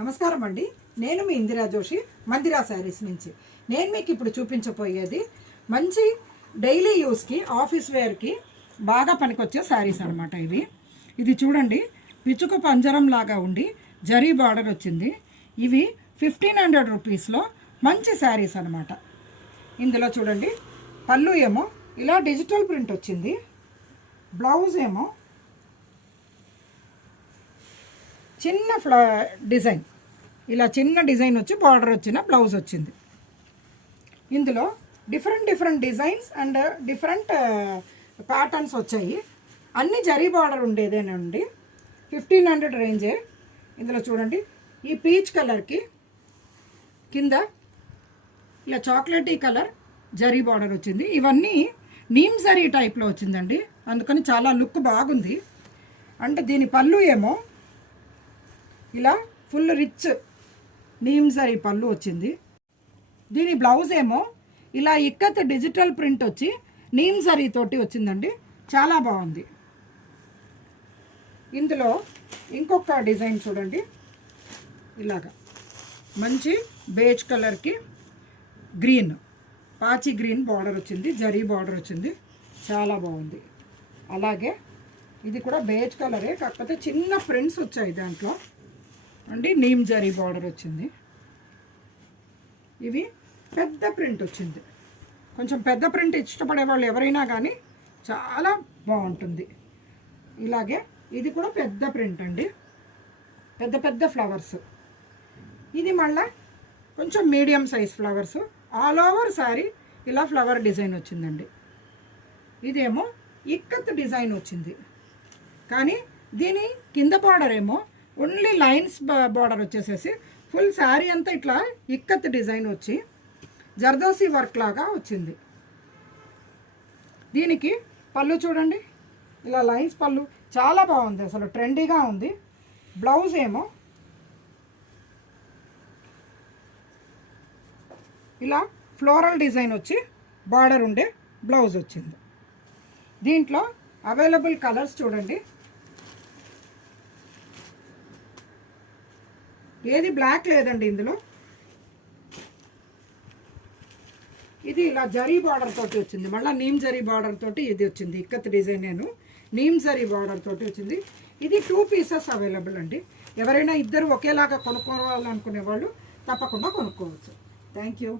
నమస్కారం అండి. నేను మీ ఇందిరా జోషి మందిరా శారీస్ నుంచి. నేను మీకు ఇప్పుడు చూపించబోయేది మంచి డైలీ యూస్కి ఆఫీస్ వేర్కి బాగా పనికొచ్చే శారీస్ అనమాట. ఇది చూడండి, పిచ్చుక పంజరం లాగా ఉండి జరీ బార్డర్ వచ్చింది. ఇవి 1500 రూపీస్లో మంచి శారీస్ అనమాట. ఇందులో చూడండి, పళ్ళు ఏమో ఇలా డిజిటల్ ప్రింట్ వచ్చింది, బ్లౌజ్ ఏమో చిన్న డిజైన్, ఇలా చిన్న డిజైన్ వచ్చి బార్డర్ వచ్చిన బ్లౌజ్ వచ్చింది. ఇందులో different designs and different patterns వచ్చాయి. అన్ని జరీ బార్డర్ ఉండేదేనండి. 1500 రేంజే. ఇందులో చూడండి, ఈ పీచ్ కలర్కి కింద ఇలా చాక్లెటీ కలర్ జరీ బార్డర్ వచ్చింది. ఇవన్నీ నీమ్ జరీ టైప్లో వచ్చిందండి, అందుకని చాలా లుక్ బాగుంది. అంటే దీని పళ్ళు ఏమో ఇలా ఫుల్ రిచ్ నీమ్ జరీ పళ్ళు వచ్చింది. దీని బ్లౌజ్ ఏమో ఇలా ఇక్కత్ డిజిటల్ ప్రింట్ వచ్చి నీమ్ జరీ తోటి వచ్చిందండి, చాలా బాగుంది. ఇందులో ఇంకొక డిజైన్ చూడండి, ఇలాగా మంచి బేజ్ కలర్కి గ్రీన్, పాచి గ్రీన్ బార్డర్ వచ్చింది, జరీ బార్డర్ వచ్చింది, చాలా బాగుంది. అలాగే ఇది కూడా బేజ్ కలరే, కాకపోతే చిన్న ప్రింట్స్ వచ్చాయి దాంట్లో అండి. నీమ్ జరీ బార్డర్ వచ్చింది. ఇవి పెద్ద ప్రింట్ వచ్చింది. కొంచెం పెద్ద ప్రింట్ ఇష్టపడే వాళ్ళు ఎవరైనా కానీ చాలా బాగుంటుంది. ఇలాగే ఇది కూడా పెద్ద ప్రింట్ అండి, పెద్ద ఫ్లవర్స్. ఇది మళ్ళీ కొంచెం medium size flowers, all over sari ఇలా ఫ్లవర్ డిజైన్ వచ్చిందండి. ఇదేమో ఇక్కత్ డిజైన్ వచ్చింది, కానీ దీని కింద బార్డర్ ఏమో ఓన్లీ లైన్స్ బార్డర్ వచ్చేసేసి ఫుల్ శారీ అంతా ఇట్లా ఇక్కత్ డిజైన్ వచ్చి జర్దోసి వర్క్ లాగా వచ్చింది. దీనికి పళ్ళు చూడండి, ఇలా లైన్స్ పళ్ళు చాలా బాగుంది, అసలు ట్రెండీగా ఉంది. బ్లౌజ్ ఏమో ఇలా ఫ్లోరల్ డిజైన్ వచ్చి బార్డర్ ఉండే బ్లౌజ్ వచ్చింది. దీంట్లో అవైలబుల్ కలర్స్ చూడండి, ఏది బ్లాక్ లేదండి ఇందులో. ఇది ఇలా జరీ బార్డర్ తోటి వచ్చింది, మళ్ళీ నీమ్ జరీ బార్డర్ తోటి ఇది వచ్చింది, ఇక్కత్ డిజైన్ నేను నీమ్ జరీ బార్డర్ తోటి వచ్చింది. ఇది 2 పీసెస్ అవైలబుల్ అండి. ఎవరైనా ఇద్దరు ఒకేలాగా కొనుక్కోవాలనుకునే వాళ్ళు తప్పకుండా కొనుక్కోవచ్చు. Thank you.